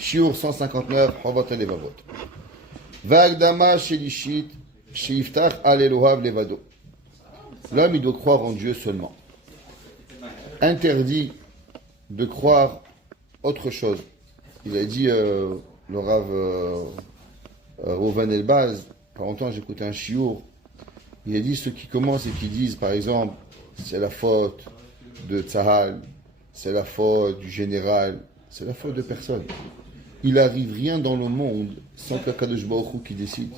Shiur 159, Chovot Levavot. Vagdama Shelishit, Sheiftach al Elohav Levado. L'homme, il doit croire en Dieu seulement. Interdit de croire autre chose. Il a dit, le Rav Reuven Elbaz, par longtemps j'écoutais un shiur, il a dit ceux qui commencent et qui disent, par exemple, c'est la faute de Tzahal, c'est la faute du général, c'est la faute de personne. Il n'arrive rien dans le monde sans qu'Akadosh Baruch Hu qui décide.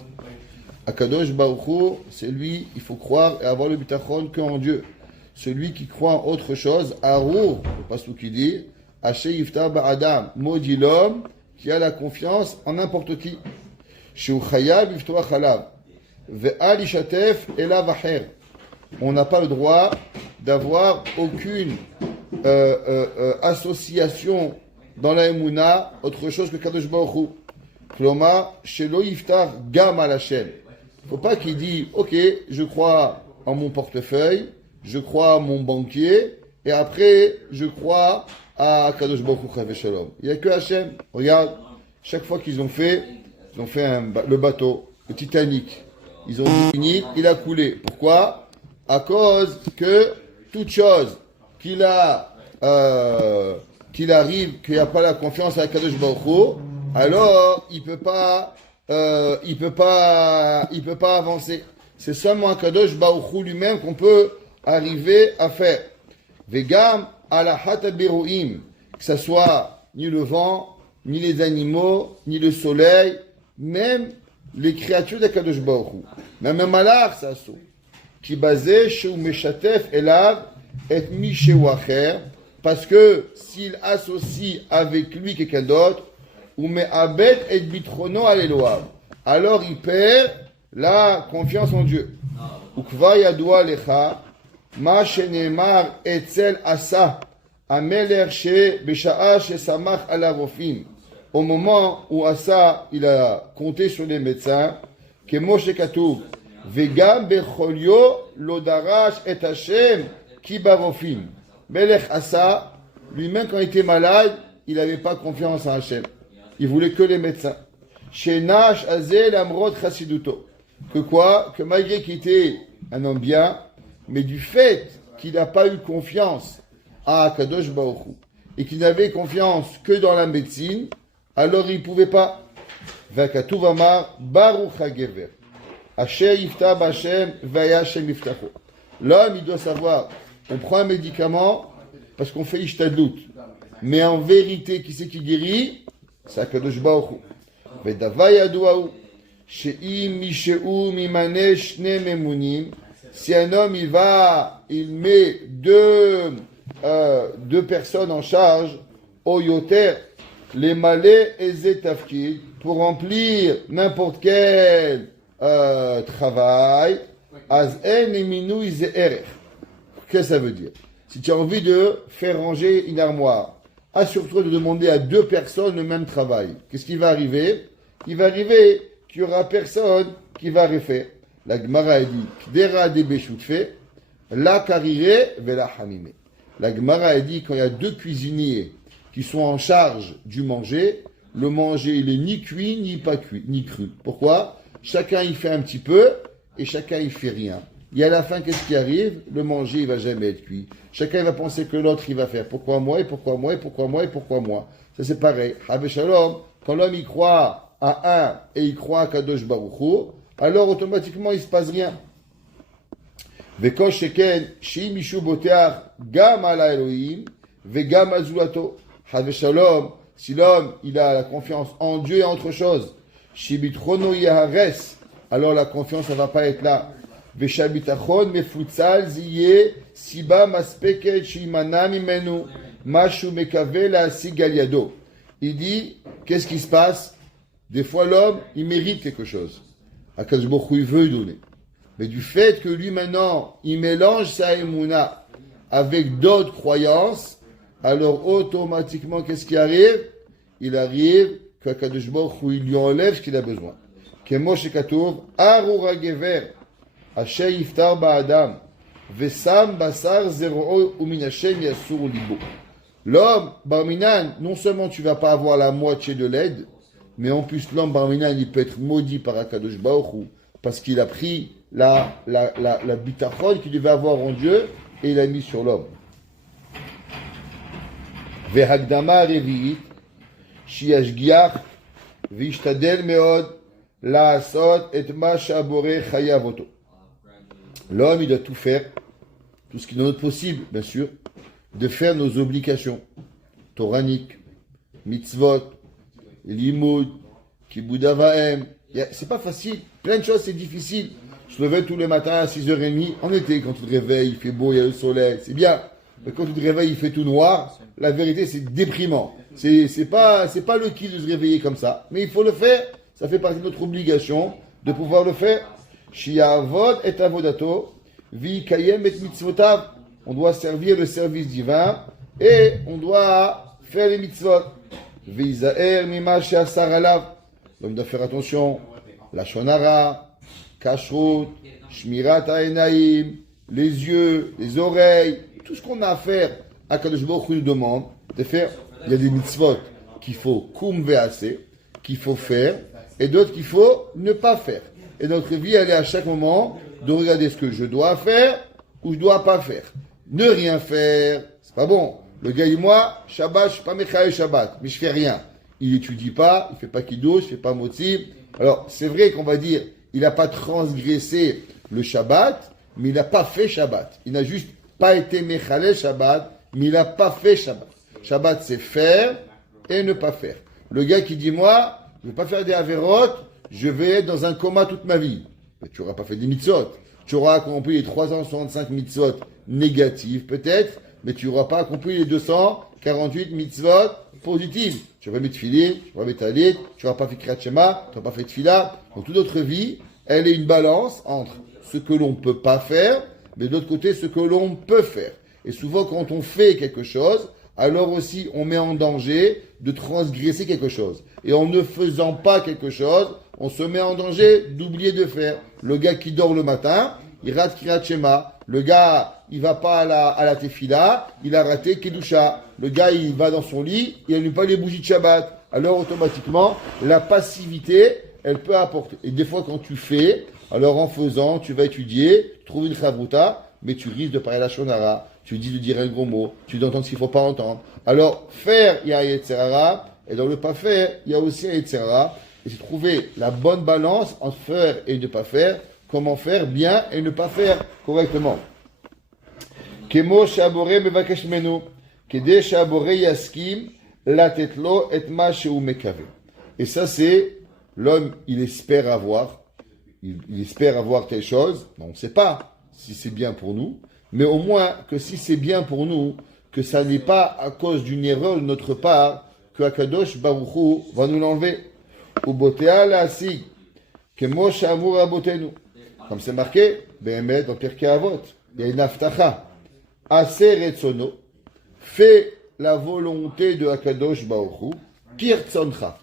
Akadosh Baruch Hu, c'est lui, il faut croire et avoir le bitachon qu'en Dieu. Celui qui croit en autre chose, Arour, le pasteur qui dit, Haché Yiftar Ba'adam, maudit l'homme qui a la confiance en n'importe qui. Sheu Chayab Yiftoach Halav, Ve'al Ishatef Elav Acher. On n'a pas le droit d'avoir aucune association dans la Emouna, autre chose que Kadosh Baruch Hu. Kloma, Shelo Yiftar Gam al Hashem. Il ne faut pas qu'il dise, ok, je crois en mon portefeuille, je crois à mon banquier, et après, je crois à Kadosh Baruch Hu Chav Shalom. Il n'y a que Hashem. Regarde, chaque fois qu'ils ont fait le bateau, le Titanic, ils ont fini, il a coulé. Pourquoi? À cause que toute chose qu'il arrive, qu'il n'y a pas la confiance à Kadosh Baruch Hu, alors il peut pas avancer. C'est seulement à Kadosh Baruch Hu lui-même qu'on peut arriver à faire. Vegam ala hatabiruim, que ce soit ni le vent, ni les animaux, ni le soleil, même les créatures d'Akadosh Baruch Hu. Même un malach, ça saut. Qui basé chez Meshatef Elav et Misheu Acher, parce que s'il associe avec lui quelqu'un d'autre, ou Me'abed et Bitrono al Eloav, alors il perd la confiance en Dieu. Ukva yadua lecha, ma shenemar etzel asa, ameler she besha'a she samach ala rofim. Au moment où Asa, il a compté sur les médecins, que Moshe Katuv, vegam becholio lodarash et Hashem ki barofim. Melech Asa, lui-même quand il était malade, il n'avait pas confiance en Hashem. Il voulait que les médecins. Shenash azel amrod chassiduto. Que quoi? Que malgré qu'il était un homme bien, mais du fait qu'il n'a pas eu confiance à Kadosh Baruch Hu, et qu'il n'avait confiance que dans la médecine, alors il ne pouvait pas. Vakatuv amar Baruch HaGever. Asher yifta b'Hashem vaya Hashem yiftacho. L'homme, il doit savoir, on prend un médicament parce qu'on fait ishtadlut. Mais en vérité, qui c'est qui guérit? C'est Kadosh Baruch Hu. Vedava yaduahu. She'im misheu mimane shne memunim. Si un homme, il met deux personnes en charge, oyoter, les malais et zetafkid, pour remplir n'importe quel travail, az en eminu ize'erech. Qu'est-ce que ça veut dire? Si tu as envie de faire ranger une armoire, assure-toi de demander à deux personnes le même travail. Qu'est-ce qui va arriver? Il va arriver qu'il n'y aura personne qui va refaire. La Gemara a dit, Kdera de Beshutfe, la karire vela hamime. La Gemara a dit, quand il y a deux cuisiniers qui sont en charge du manger, le manger, il est ni cuit, ni pas cuit, ni cru. Pourquoi? Chacun, il fait un petit peu, et chacun, il fait rien. Et à la fin, qu'est-ce qui arrive? Le manger, il va jamais être cuit. Chacun va penser que l'autre, il va faire. Pourquoi moi, et pourquoi moi, et pourquoi moi, et pourquoi moi? Ça, c'est pareil. Habe Shalom, quand l'homme, il croit à un, et il croit à Kadosh Baruch Hu, alors automatiquement, il ne se passe rien. Vekosh sheken, shi mishu boteach, gam ala Elohim, vegam azulato. Habe Shalom, si l'homme, il a la confiance en Dieu et en autre chose, shi bitrono yahares, alors la confiance, ça ne va pas être là. Veshabitachon mefutzal ziye siba maspeket shimana mimenu mashu mekave la sigaliado. Il dit, qu'est-ce qui se passe? Des fois, l'homme, il mérite quelque chose. Akadosh Baruch Hu, il veut lui donner. Mais du fait que lui, maintenant, il mélange sa émouna avec d'autres croyances, alors automatiquement, qu'est-ce qui arrive? Il arrive qu'Akadosh Baruch Hu, il lui enlève ce qu'il a besoin. Kemo shekatuv, arura gever, asher yiftar ba'adam, vesam basar zero umin Hashem yasur libo. L'homme, Barminan, non seulement tu vas pas avoir la moitié de l'aide, mais en plus l'homme Barminan, il peut être maudit par Akadosh Baruch Hu, parce qu'il a pris la bitachon qu'il devait avoir en Dieu et il l'a mis sur l'homme. Vehagdama revi'it, shiashgiach, vishtadel meod, la'asot et ma shabore chayavoto. L'homme, il doit tout faire, tout ce qui est possible, bien sûr, de faire nos obligations toraniques, mitzvot, limoud, kibud avaim. C'est pas facile, plein de choses c'est difficile. Je me levais tous les matins à 6h30, en été, quand tu te réveilles, il fait beau, il y a le soleil, c'est bien. Mais quand tu te réveilles, il fait tout noir, la vérité c'est déprimant. C'est pas le kiff de se réveiller comme ça, mais il faut le faire, ça fait partie de notre obligation de pouvoir le faire. Shiavod et avodato, vi kayem et mitzvotav. On doit servir le service divin et on doit faire les mitzvot. Vizaer mima she'asar alav. Donc, on doit faire attention. La shonara, kashrut, shmirat ha'enaim, les yeux, les oreilles, tout ce qu'on a à faire. Akadosh Baruch Hu nous demande de faire. Il y a des mitzvot qu'il faut kum ve'ase, qu'il faut faire, et d'autres qu'il faut ne pas faire. Et notre vie, elle est à chaque moment de regarder ce que je dois faire ou je dois pas faire. Ne rien faire, c'est pas bon. Le gars dit, moi, Shabbat, je suis pas Mechael Shabbat, mais je fais rien. Il étudie pas, il fait pas Kiddush, il fait pas Motzi. Alors, c'est vrai qu'on va dire, il n'a pas transgressé le Shabbat, mais il n'a pas fait Shabbat. Il n'a juste pas été Mechael Shabbat, mais il n'a pas fait Shabbat. Shabbat, c'est faire et ne pas faire. Le gars qui dit, moi, je ne vais pas faire des avérotes, je vais être dans un coma toute ma vie. Mais tu n'auras pas fait des mitzvot. Tu auras accompli les 365 mitzvot négatives, peut-être, mais tu n'auras pas accompli les 248 mitzvot positives. Tu n'auras pas mis de filet, tu n'auras pas mis de talit, tu n'auras pas fait kriyat shema, tu n'auras pas fait de fila. Donc toute notre vie, elle est une balance entre ce que l'on ne peut pas faire, mais de l'autre côté, ce que l'on peut faire. Et souvent, quand on fait quelque chose, alors aussi, on met en danger de transgresser quelque chose. Et en ne faisant pas quelque chose, on se met en danger d'oublier de faire. Le gars qui dort le matin, il rate kriyat shema. Le gars, il va pas à la tefila, il a raté kedusha. Le gars, il va dans son lit, il n'allume pas les bougies de Shabbat. Alors, automatiquement, la passivité, elle peut apporter. Et des fois, quand tu fais, alors en faisant, tu vas étudier, tu trouves une chavruta, mais tu risques de parler la shonara, tu dis de dire un gros mot, tu d'entendre ce qu'il ne faut pas entendre. Alors, faire, il y a un yetzerara, et dans le pas faire, il y a aussi un yetzerara. Et c'est trouver la bonne balance entre faire et ne pas faire, comment faire bien et ne pas faire correctement. Kemo shabore mevakesh menu, kede shabore yaskim, latetlo et ma sheu mekave. Et ça, c'est l'homme, il espère avoir telle chose. On ne sait pas si c'est bien pour nous, mais au moins que si c'est bien pour nous, que ça n'est pas à cause d'une erreur de notre part, que Akadosh Baruch Hu va nous l'enlever. Ubotea la'asig, kemo she'amur rabotenu. Comme c'est marqué, Behemet dans Pirkei Avot, il y a une aftacha. Aser retzono, fais la volonté de Akadosh Baruch Hu, kirtzoncha,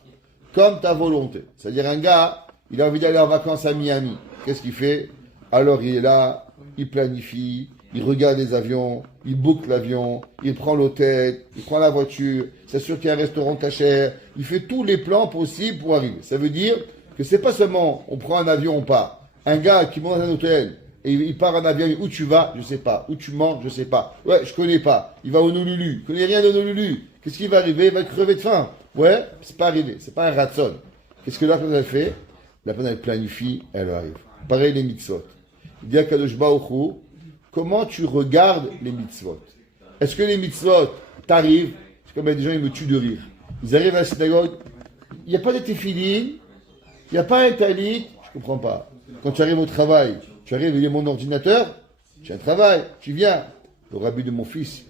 comme ta volonté. C'est-à-dire un gars, il a envie d'aller en vacances à Miami. Qu'est-ce qu'il fait? Alors il est là, il planifie, il regarde les avions, il book l'avion, il prend l'hôtel, il prend la voiture, s'assure qu'il y a un restaurant cachère, il fait tous les plans possibles pour arriver. Ça veut dire que c'est pas seulement on prend un avion, on part. Un gars qui monte dans un hôtel et il part en avion, où tu vas? Je sais pas. Où tu manges? Je sais pas. Ouais, je connais pas. Il va au Honolulu. Il connaît rien de Honolulu. Qu'est-ce qui va arriver? Il va crever de faim. Ouais, c'est pas arrivé. C'est pas un ratson. Qu'est-ce que la personne elle fait? La personne elle planifie, elle arrive. Pareil les mitzvot. Il dit à Kadosh Baruch Hu, comment tu regardes les mitzvot? Est-ce que les mitzvot t'arrivent? C'est comme il y a des gens, ils me tuent de rire. Ils arrivent à la synagogue, il n'y a pas de téphilines, il n'y a pas un talit, je comprends pas. Quand tu arrives au travail, tu arrives, il y a mon ordinateur, tu as un travail, tu viens. Le rabbi de mon fils,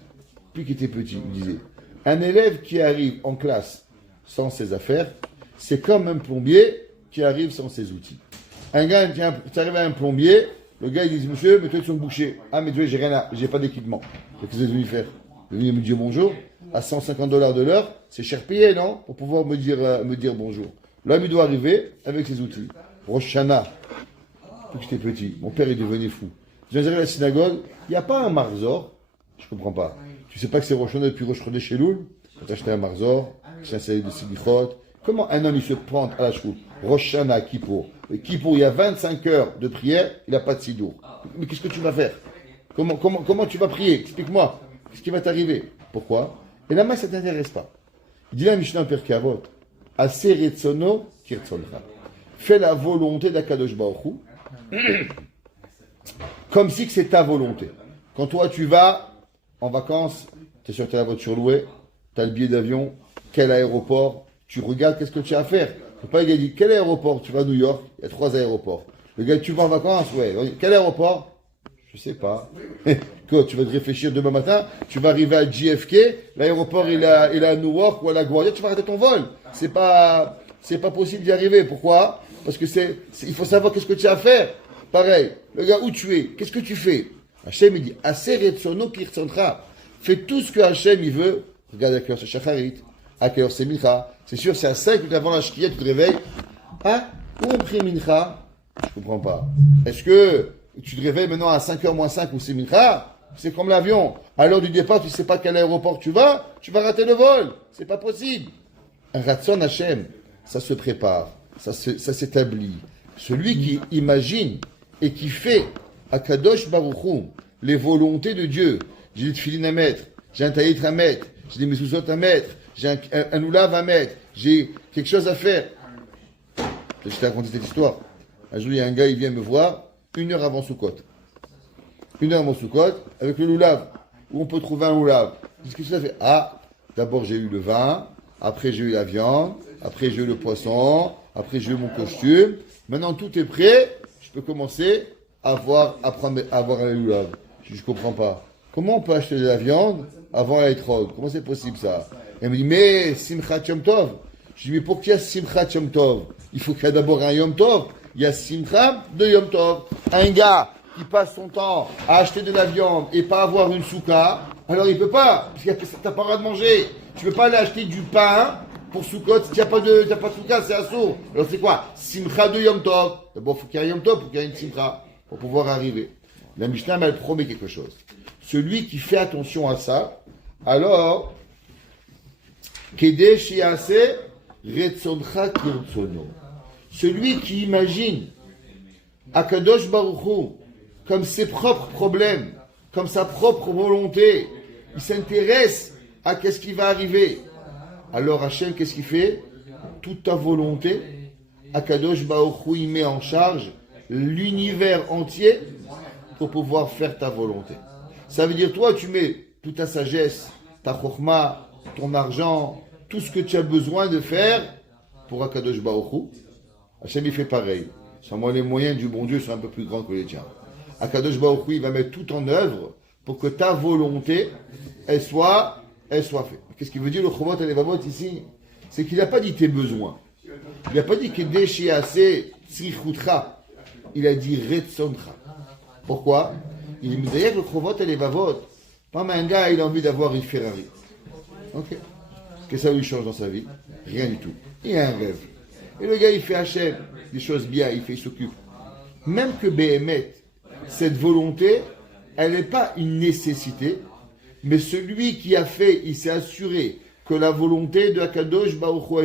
depuis qu'il était petit, il disait, un élève qui arrive en classe sans ses affaires, c'est comme un plombier qui arrive sans ses outils. Un gars, tu arrives à un plombier, le gars il dit, monsieur, mais toi tu es boucher. Ah mais toi j'ai pas d'équipement. Qu'est-ce que vous êtes venu faire? Vous êtes venu me dire bonjour, à $150 de l'heure, c'est cher payé, non? Pour pouvoir me dire bonjour. L'homme il doit arriver avec ses outils. Rosh Hashanah, depuis que j'étais petit, mon père est devenu fou. Je viens à la synagogue, il n'y a pas un marzor, je comprends pas. Tu sais pas que c'est Rosh Hashanah depuis Rosh Chodesh Elul? Quand tu as acheté un Marzor, tu as un de Silichot. Comment un homme il se prend à la choule? Rosh Hashanah, Kippour. Kippour, il y a 25 heures de prière, il n'a pas de sidour. Mais qu'est-ce que tu vas faire? Comment tu vas prier? Explique-moi. Qu'est-ce qui va t'arriver? Pourquoi? Et la main, ça ne t'intéresse pas. Il dit la Mishnah en Pirkei Avot, Aseh retzono kirtzoncha. Fais la volonté d'Akadosh Baruch Hu, comme si que c'est ta volonté. Quand toi, tu vas en vacances, tu es sur ta voiture louée, tu as le billet d'avion, quel aéroport, tu regardes qu'est-ce que tu as à faire. Le pas, il a dit, quel aéroport? Tu vas à New York, il y a 3 aéroports. Le gars, tu vas en vacances, ouais. Quel aéroport? Je sais pas. Quand tu vas te réfléchir demain matin, tu vas arriver à JFK, l'aéroport il est à Newark ou à La Guardia, tu vas arrêter ton vol. C'est pas possible d'y arriver. Pourquoi? Parce que il faut savoir qu'est-ce que tu as à faire. Pareil, le gars, où tu es? Qu'est-ce que tu fais? Hachem, il dit, Aseh retzono kirtzoncha. Fais tout ce que Hachem, il veut. Regarde à quelle heure c'est Shacharit, à quelle heure c'est Mincha. C'est sûr, c'est à 5 minutes avant la Shkia, tu te réveilles. Ah, où on prie Mincha? Je comprends pas. Est-ce que tu te réveilles maintenant à 5h moins 5 ou c'est Mincha? C'est comme l'avion. À l'heure du départ, tu ne sais pas quel aéroport tu vas rater le vol. C'est pas possible. Un Ratzon Hachem, ça se prépare, ça s'établit. Celui qui imagine et qui fait Akadosh Baruch Hu, les volontés de Dieu. J'ai des tefilines à mettre, j'ai un taït à mettre, j'ai des mezuzot à mettre, j'ai un oulav à mettre, j'ai quelque chose à faire. Je t'ai raconté cette histoire. Un jour, il y a un gars, il vient me voir 1 heure avant Soukot. 1 heure avant Soukot, avec le loulav. Où on peut trouver un loulav? Qu'est-ce que ça fait? Ah, d'abord j'ai eu le vin, après j'ai eu la viande, après j'ai eu le poisson, après j'ai eu mon costume. Maintenant tout est prêt, je peux commencer à avoir un loulav. Je comprends pas. Comment on peut acheter de la viande avant la etrog? Comment c'est possible ça? Et elle me dit, mais Simchat Yom Tov. Je dis, mais pour qu'il y ait Simchat Yom Tov, il faut qu'il y ait d'abord un Yom Tov. Il y a Simcha de Yom Tov. Un gars qui passe son temps à acheter de la viande et pas avoir une souka, alors il peut pas, parce que t'as pas le droit de manger. Tu peux pas aller acheter du pain pour Soukot si t'as pas de souka, c'est assaut. Alors c'est quoi? Simcha de Yom Tov. D'abord, il faut qu'il y ait un Yom Tov pour qu'il y ait une Simcha, pour pouvoir arriver. La Mishnah, elle promet quelque chose. Celui qui fait attention à ça, alors, Kedesh Yaseh Retzoncha Kirtzono. Celui qui imagine Akadosh Baruch Hu comme ses propres problèmes, comme sa propre volonté, il s'intéresse à qu'est-ce qui va arriver. Alors Hachem, qu'est-ce qu'il fait? Toute ta volonté, Akadosh Baruch Hu, il met en charge l'univers entier pour pouvoir faire ta volonté. Ça veut dire, toi, tu mets toute ta sagesse, ta chokhma, ton argent, tout ce que tu as besoin de faire pour Akadosh Baruch Hu. Hachem, il fait pareil. Seulement, les moyens du bon Dieu sont un peu plus grands que les tiens. Akadosh Baruch Hu, il va mettre tout en œuvre pour que ta volonté, elle soit faite. Qu'est-ce qu'il veut dire le Chovot et les Vavot ici? C'est qu'il n'a pas dit tes besoins. Il n'a pas dit que Deshiase Tzrichutra. Il a dit Retzoncha. Pourquoi? Il me dit que le Chovot et les Vavot, pas un gars, il a envie d'avoir une Ferrari. Ok. Qu'est-ce que ça lui change dans sa vie? Rien du tout. Il a un rêve. Et le gars, il fait Hachem, des choses bien, il s'occupe. Même que Béhémet, cette volonté, elle n'est pas une nécessité, mais celui qui a fait, il s'est assuré que la volonté de Akadosh Baruch Hu,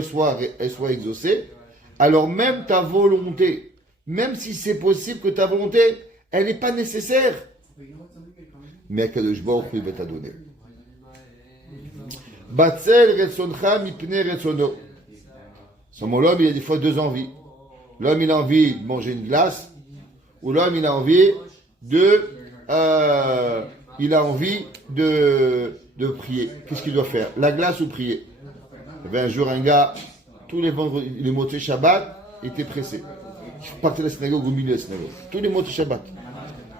elle soit exaucée. Alors même ta volonté, même si c'est possible que ta volonté, elle n'est pas nécessaire, mais Akadosh Baruch Hu, il va t'a donner. Batzel Retzoncha mipne Retzono. L'homme, il a des fois 2 envies. L'homme, il a envie de manger une glace, ou l'homme, il a envie de prier. Qu'est-ce qu'il doit faire? La glace ou prier? Il y avait un jour un gars, tous les vendredis, les motés Shabbat, il était pressé. Il partait de la synagogue au milieu de la synagogue. Tous les motés Shabbat.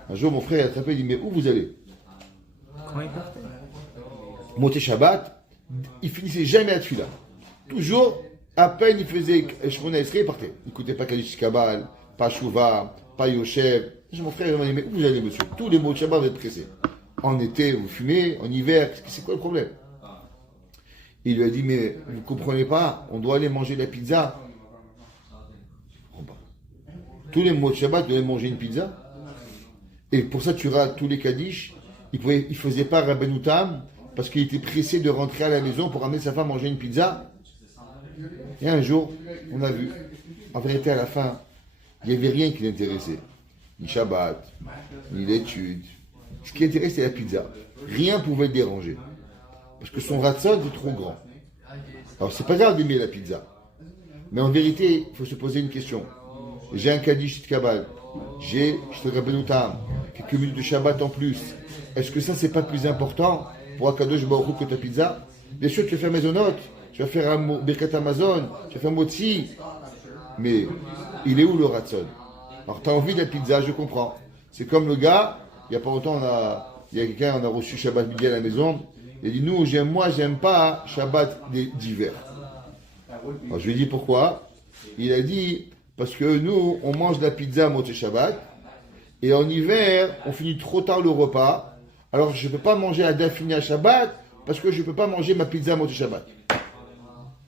Un jour, mon frère a attrapé, il dit, mais où vous allez? Quand il partait? Moté Shabbat, il finissait jamais à Tfila. Toujours, à peine il faisait Shmona Esrei, il partait. Il n'écoutait pas Kaddish Kabal, pas Shuvah, pas Yoshev. Mon frère il m'a dit, mais où vous allez, monsieur? Tous les mots de Shabbat, vous êtes pressés. En été, vous fumez, en hiver, c'est quoi le problème? Il lui a dit, mais vous ne comprenez pas, on doit aller manger la pizza. Tous les mots de Shabbat, vous devez manger une pizza. Et pour ça, tu rates tous les Kaddish. Il ne faisait pas Rabbeinu Tam, parce qu'il était pressé de rentrer à la maison pour amener sa femme manger une pizza. Et un jour, on a vu, en vérité, à la fin, il n'y avait rien qui l'intéressait. Ni Shabbat, ni l'étude. Ce qui intéressait, c'était la pizza. Rien ne pouvait le déranger. Parce que son ratson était trop grand. Alors, c'est pas grave d'aimer la pizza. Mais en vérité, il faut se poser une question. J'ai un Kaddish de Kabbalah. J'ai Shtagabenotam. Quelques minutes de Shabbat en plus. Est-ce que ça, c'est pas plus important pour Akadosh Baruch Hu que ta pizza? Bien sûr, tu vas faire Maisonot. Tu vas faire un Birkat Amazon. Tu vas faire Motzi. Mais il est où le ratson? Alors, tu as envie de la pizza, je comprends. C'est comme le gars, il n'y a pas longtemps, il y a quelqu'un, on a reçu Shabbat midi à la maison. Il a dit, moi, j'aime pas Shabbat d'hiver. Alors, je lui ai dit pourquoi. Il a dit, parce que nous, on mange de la pizza à Motzei Shabbat. Et en hiver, on finit trop tard le repas. Alors, je ne peux pas manger à Dafini à Shabbat, parce que je ne peux pas manger ma pizza à Motzei Shabbat.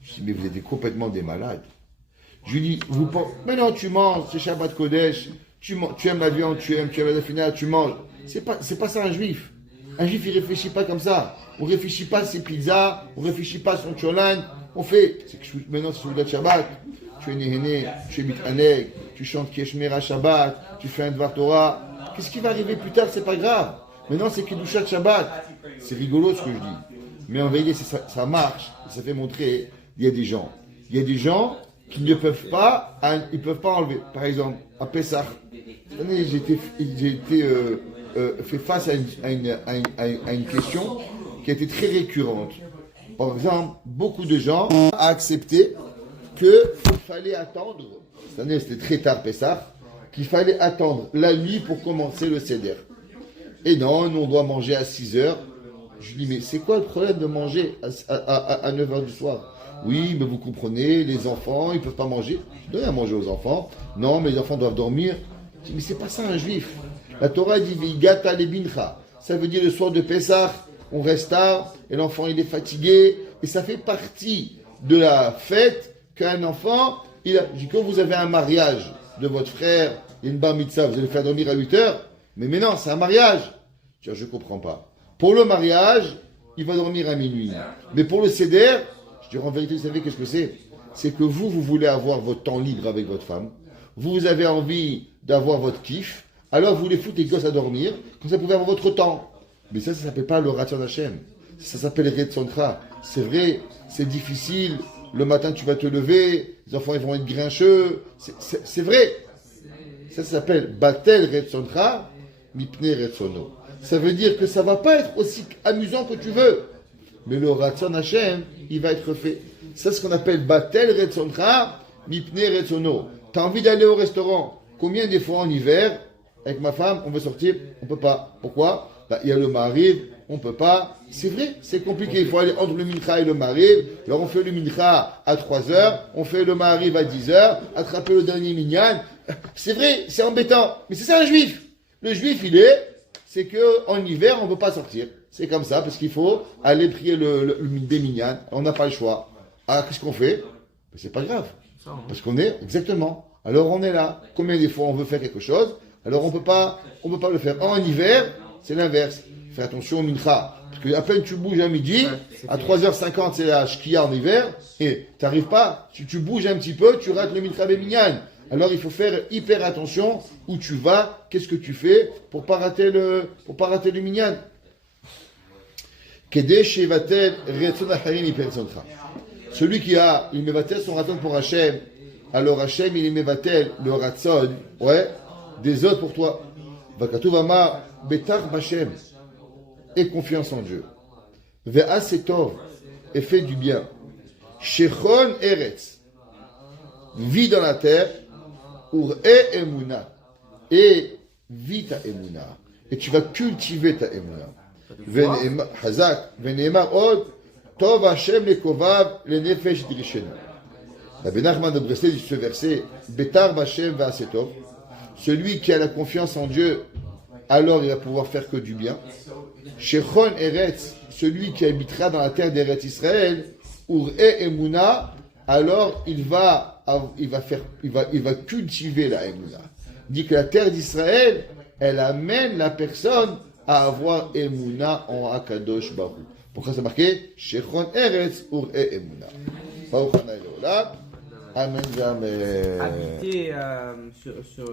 Je lui ai dit, mais vous êtes complètement des malades. Je lui dis, mais non, tu manges, c'est Shabbat Kodesh, tu aimes la viande, tu aimes la finale, tu manges. C'est pas ça un juif. Un juif, il réfléchit pas comme ça. On réfléchit pas à ses pizzas, on réfléchit pas à son cholan. On fait, maintenant c'est Soudat Shabbat, tu es Néhéné, tu es Mitaneg, tu chantes Keshmera Shabbat, tu fais un Dvar Torah. Qu'est-ce qui va arriver plus tard, c'est pas grave. Maintenant c'est Kedushat Shabbat. C'est rigolo ce que je dis. Mais en vérité, ça marche, ça fait montrer, il y a des gens qui ne peuvent pas, ils peuvent pas enlever. Par exemple, à Pessah, cette année, j'ai été fait face à une question qui a été très récurrente. Par exemple, beaucoup de gens ont accepté qu'il fallait attendre, cette année c'était très tard Pessah, qu'il fallait attendre la nuit pour commencer le Seder. Et non, nous on doit manger à 6 heures. Je dis, mais c'est quoi le problème de manger à 9 heures du soir? Oui, mais vous comprenez, les enfants, ils ne peuvent pas manger. Je donne à manger aux enfants. Non, mais les enfants doivent dormir. Je dis, mais c'est pas ça un juif. La Torah dit, Vigata lebincha. Ça veut dire le soir de Pessah, on reste tard, et l'enfant il est fatigué. Et ça fait partie de la fête qu'un enfant, je dis, quand vous avez un mariage de votre frère, et une bar mitzvah, vous allez le faire dormir à 8 heures. Mais non, c'est un mariage. Je ne comprends pas. Pour le mariage, il va dormir à minuit. Mais pour le Seder, je dis en vérité, vous savez qu'est-ce que c'est? C'est que vous voulez avoir votre temps libre avec votre femme. Vous avez envie d'avoir votre kiff. Alors vous voulez foutre les gosses à dormir, comme ça vous pouvez avoir votre temps. Mais ça ne s'appelle pas le Ratson Hashem. Ça s'appelle Retzoncha. C'est vrai, c'est difficile. Le matin, tu vas te lever. Les enfants, ils vont être grincheux. C'est vrai. Ça s'appelle Batel Retzoncha, Mipne Retzono. Ça veut dire que ça ne va pas être aussi amusant que tu veux. Mais le Ratson Hashem, il va être fait. C'est ce qu'on appelle Batel Retzoncha, Mipne Retzono. Tu as envie d'aller au restaurant. Combien des fois en hiver, avec ma femme, on veut sortir, on ne peut pas. Pourquoi? Il y a le Mariv, on ne peut pas. C'est vrai, c'est compliqué. Il faut aller entre le Mincha et le Mariv. Alors on fait le Mincha à 3 heures, on fait le Mariv à 10 heures, attraper le dernier Minyan. C'est vrai, c'est embêtant. Mais c'est ça un juif. Le juif, c'est qu'en hiver, on ne peut pas sortir. C'est comme ça, parce qu'il faut aller prier le des Minyan. On n'a pas le choix. Ah, qu'est-ce qu'on fait? Mais c'est pas grave. Parce qu'on est, exactement. Alors on est là. Combien des fois on veut faire quelque chose? Alors on peut pas le faire. En hiver, c'est l'inverse. Fais attention au mincha. Parce que à peine tu bouges à midi, à 3h50 c'est la shkia en hiver, et tu n'arrives pas, tu bouges un petit peu, tu rates le mincha béminyan. Alors il faut faire hyper attention où tu vas, qu'est-ce que tu fais pour pas rater le minyan. Celui qui a, il mevatel son raton pour Hachem, alors Hachem il mevatel le ratzon, des autres pour toi. Vakatuv amar betar b'Hachem, et confiance en Dieu. Ve'asetov, et fait du bien. Shechon eretz, vis dans la terre, ur e emuna, et vis ta emuna, et tu vas cultiver ta emuna. Hazak, ve'neemar od, tov Hachem lekovav lenefesh dirishenu. Rabbi Nachman de Breslev dit ce verset, betar b'Hachem ve'asetov, celui qui a la confiance en Dieu, alors il va pouvoir faire que du bien. Shechon Eretz, celui qui habitera dans la terre d'Eretz Israël, Ur e Emuna, alors il va cultiver la Emuna. Il dit que la terre d'Israël, elle amène la personne à avoir Emuna en Akadosh Baruch. Pourquoi c'est marqué Shechon Eretz Ur E Emuna. Baruch Hanai Leolam. Amen, amen. Habiter sur